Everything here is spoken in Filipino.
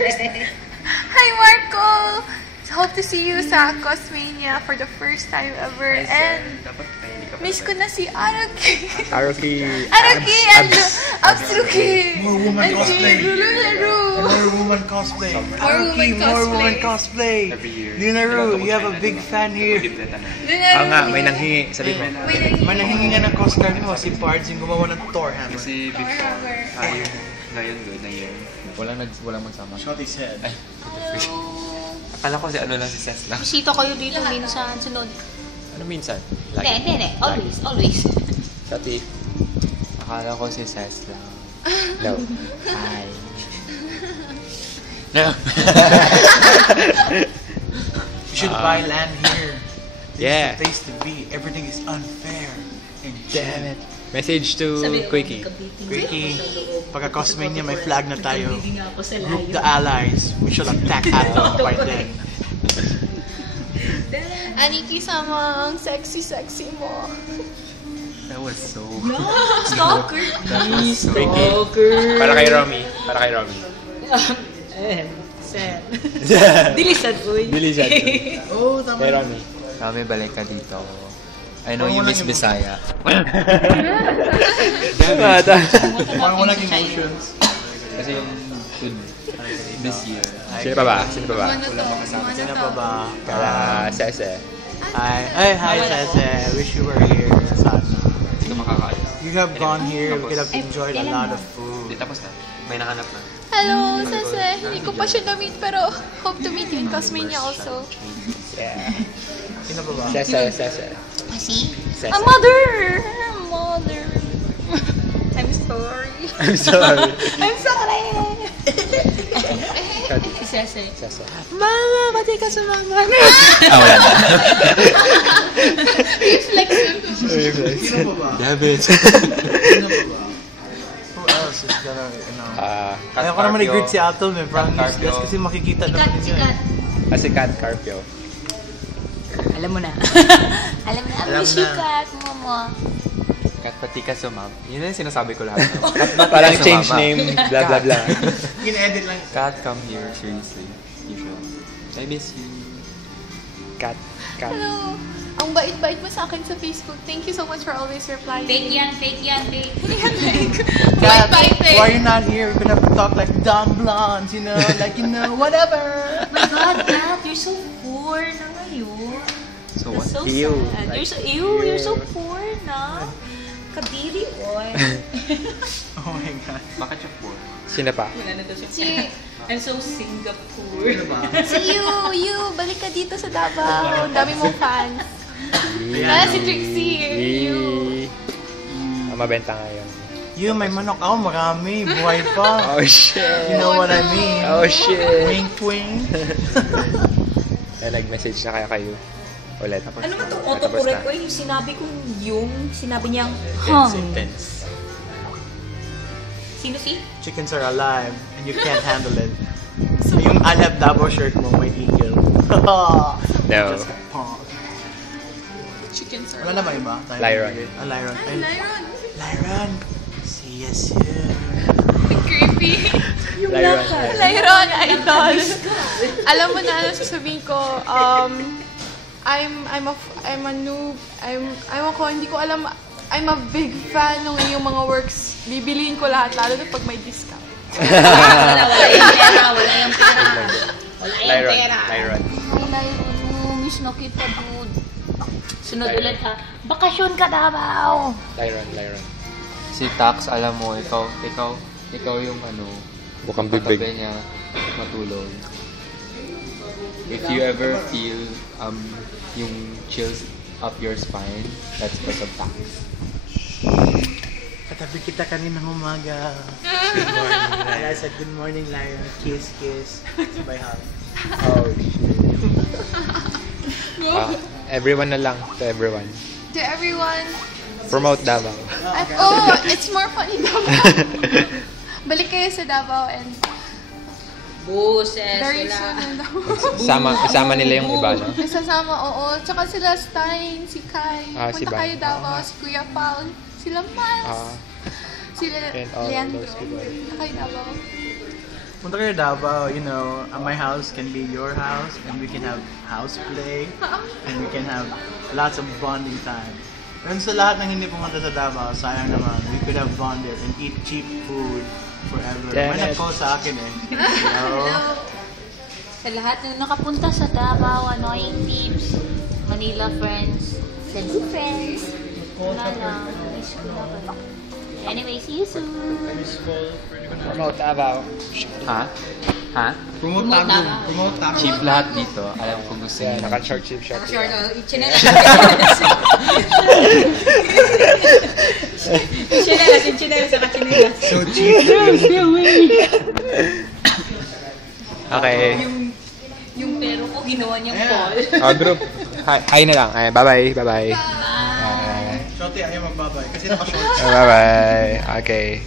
Hi, Marco! Hope to see you sa Cosmania for the first time ever. And miss ko na si Aruki. Aruki and Absuki. More woman cosplay. More woman cosplay. More woman cosplay. Lunaru, you have a big fan here. Oo nga, may nanghingi. Sabi mo. May nanghingi nga ng cosplay mo, si Pards yung gumawa ng Thor hammer. Kasi before, ngayon good na yun. Walang magsama. Shot his head. Akala ko si ano lang si Ses lang. Bisita kayo dito minsan, sunod. Ano minsan? Hindi. Always. Shoti. Akala ko si Ses lang. No. Hi. No. You should buy land here. This Yeah. is the place to be. Everything is unfair. And Damn it. Message to Quickie. Quickie, pagka-cosplay niya, may flag na tayo. Group the allies. We shall attack Atom by then. Aniki sama ang sexy mo. That was so... Stalker. Quickie. Para kay Romy. Sad. Dilisan, uy. Bilisan. Oh, tama. Kay Romy. Kami balik ka dito. I know you miss Bisaya. Parang walang emotions. Kasi yung food this year. Sino pa ba? Sino pa ba? Sese. Hi, Sese. Wish you were here. Sana. Hindi ka makakaalis. You have gone here. We could have enjoyed a lot of food. Hindi, tapos na. May nahanap na. Hello, Sese. Hindi ko pa siya na-meet pero hope to meet you in Cosmania also. Yeah. Sino pa ba? Sese. See? Sese. A mother! I'm sorry. I'm sorry. Si Sese. Sese. Mama, pati ka sumama. Wala na. Reflex. Sino pa ba? David. Sino pa ba? Who else is gonna, Ayaw ko naman i-greet si Atom eh. Promise. Kasi makikita naman niyo eh. Si Kat Carpio. Alam mo na. Miss you, Kat, mama. Kat pati ka sumam. Yun yung sinasabi ko lahat. Parang change name, blah blah blah. Gina-edit lang. Kat, come here. Seriously. You should. I miss you. Kat. Hello. Ang bait-bait mo sa akin sa Facebook. Thank you so much for always replying. Fake yan. Bait-bait eh. Why are you not here? We're gonna talk like dumb blondes, whatever. My God, Kat, you're so poor na ngayon. So what? That's so Ew. sad. You're so poor na. Kadiri, oy. Oh my God. Bakit siya poor? Sino pa? Wala na to siya. Si, I'm so Singapore. you, balik ka dito sa Davao. Ang dami mong fans. Si Trixie, you. Mabenta ngayon. You, may manok ako, marami. Buhay pa. Oh shit. You know what I mean? Oh shit. Wink, wink. Nag-message na kaya kayo. Ulit. Ano ba itong autocorrect ko? Yung sinabi niyang, Intense. Sino si? Chickens are alive and you can't handle it. Yung Alab Davao shirt mo, may eagle. No. Just pause. Chicken sir. Wala na ba iba? Lyron. Lyron. Lyron. Lyron. See you soon. Creepy. Lyron, idol. Alam mo na, sasabihin ko, I'm a noob. Hindi ko alam. I'm a big fan ng iyong mga works. Bibiliin ko lahat, lalo na pag may discount. Wala yung pera. Lyron. Ay, Lyron, miss na kita, dude. Sunod ulit ha. Bakasyon ka, Davao! Lyron. Si Tax, alam mo, ikaw yung Mukhang katabi bibig. niya matulog. If you ever feel yung chills up your spine, that's because of Tax. Katabi kita kaninang umaga. Good morning, Lyron. I said, good morning, Lyron. Kiss, kiss. Sabay hug. Oh shit. Everyone na lang. To everyone. To everyone, Promote Davao. it's more funny Davao. Balik kayo sa Davao and Buses, very wala. soon Isama nila yung iba, no? Isasama, oo. Tsaka sila Stein, si Kai, Si punta Bang. kayo Davao, si Kuya Paul, sila Miles, sila and all Leandro, those people. punta kayo Davao. Punta kayo Davao, you know, my house can be your house and we can have house play and we can have lots of bonding time. And sa lahat ng hindi pumunta sa Davao, sayang naman, we could have bonded and eat cheap food forever. May nag-call sa akin eh. Hello? Sa lahat ng nakapunta sa Davao, annoying peeps, Manila friends, Cebu friends, wala lang. Anyway, see you soon. Promote Davao. Ha? Ha? Promote Tagum. Cheap lahat dito. Alam ko gusto Yeah, niyo. naka-short cheap shop. Chinelas, saka chinelas. So cheap. Okay. Yung pero ko ginawa niyang call. Group. Hi na lang. Bye-bye. Bye-bye. Shorty, ayaw magbabay kasi naka-short. Bye-bye. Okay.